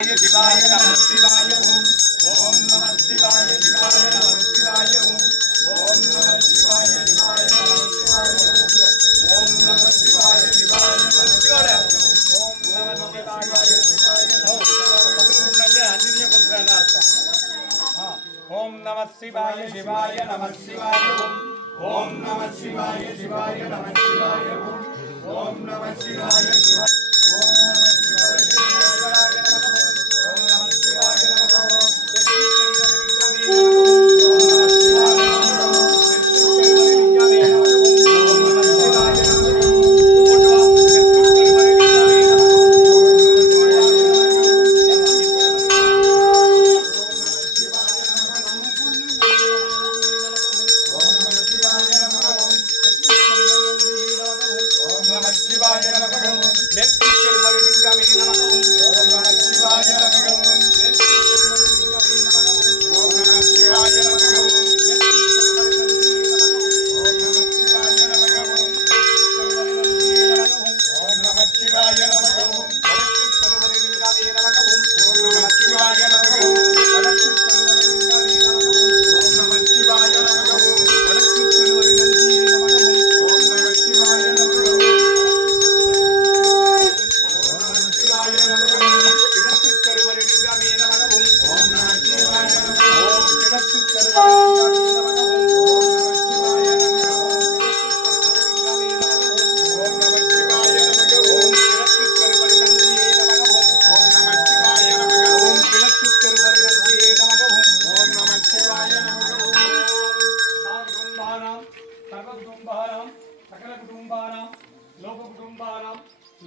शिवाय नमः शिवाय ओम नमः शिवाय शिवाय नमः शिवाय ओम नमः शिवाय शिवाय नमः शिवाय ओम नमः शिवाय शिवाय नमः शिवाय ओम नमः शिवाय शिवाय पत्रुन्नल्ले आंजनेय पुत्रನ ಅರ್ಥ ओम नमः शिवाय शिवाय नमः शिवाय ओम नमः शिवाय शिवाय नमः शिवाय ओम नमः शिवाय शिवाय ओम नमः शिवाय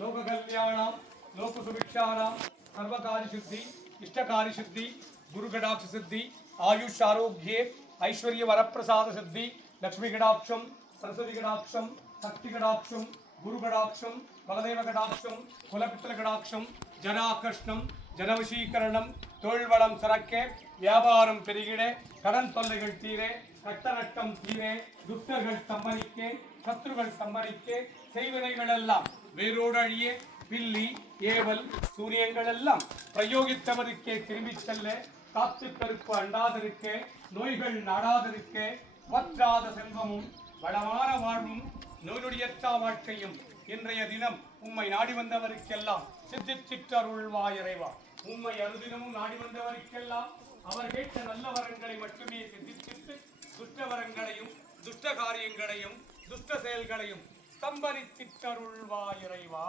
लोक कल्याणां लोक सुभिक्षाणां सर्वकार्य शुद्धि इष्टकार्य शुद्धि गुरु कटाक्ष सिद्धि आयुष आरोग्ये ऐश्वर्य वरप्रसाद सिद्धि लक्ष्मी कटाक्षम सरस्वती कटाक्षम शक्ति कटाक्षम गुरु कटाक्षम बलदेव कटाक्षम कुलपुत्र कटाक्षम जनाकर्षणम जनवशीकरणम तोल्वलम सरक्के व्यापारम पेरिगिडे कடன் தொல்லைகள் தீரே ரத்த ரட்டம் தீரே துஷ்டர்கள் சம்பரிக்கே சத்ருகள் சம்பரிக்கே செய்வினைகள் எல்லாம் வேரோடு அழிய பில்லி ஏவல் சூரியங்கள் எல்லாம் பிரயோகித்தவருக்கே திரும்பி செல்ல காத்து கருப்பு அண்டாதிருக்கே நோய்கள் நாடாதிருக்கே வற்றாத செல்வமும் வளமான வாழ்வும் நோயுடையற்ற வாழ்க்கையும் இன்றைய தினம் உம்மை நாடி வந்தவருக்கெல்லாம் சித்திச்சிற்றருள்வாய் இறைவா உம்மை அனுதினமும் நாடி வந்தவருக்கெல்லாம் அவர் கேட்ட நல்ல வரங்களை மட்டுமே சித்திச்சிட்டு துஷ்ட வரங்களையும் துஷ்ட காரியங்களையும் துஷ்ட செயல்களையும் சம்பரித்திட்டருள்வாய் இறைவா.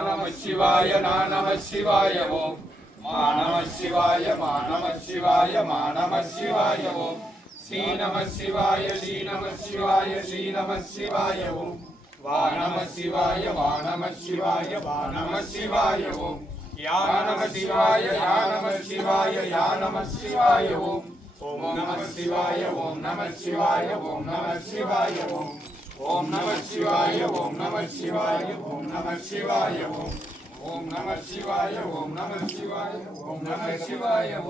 நம சிவாய நம சிவாய ஓம் மா நம சிவாய மா நம சிவாய மா நம சிவாய ஓம் ஸ்ரீ நம சிவாய ஸ்ரீ நம சிவாய ஸ்ரீ நம சிவாய ஓம் வா நம சிவாய வா நம சிவாய வா நம சிவாய ஓம் யா நம சிவாய யா நம சிவாய யா நம சிவாய ஓம் ஓம் நம சிவாய ஓம் நம சிவாய ஓம் நம சிவாய ஓம் ஓம் நம சிவாய ஓம் நம சிவாய ஓம் நம சிவாய ஓம் ஓம் நம சிவாய ஓம் நம சிவாய ஓம் நம சிவாய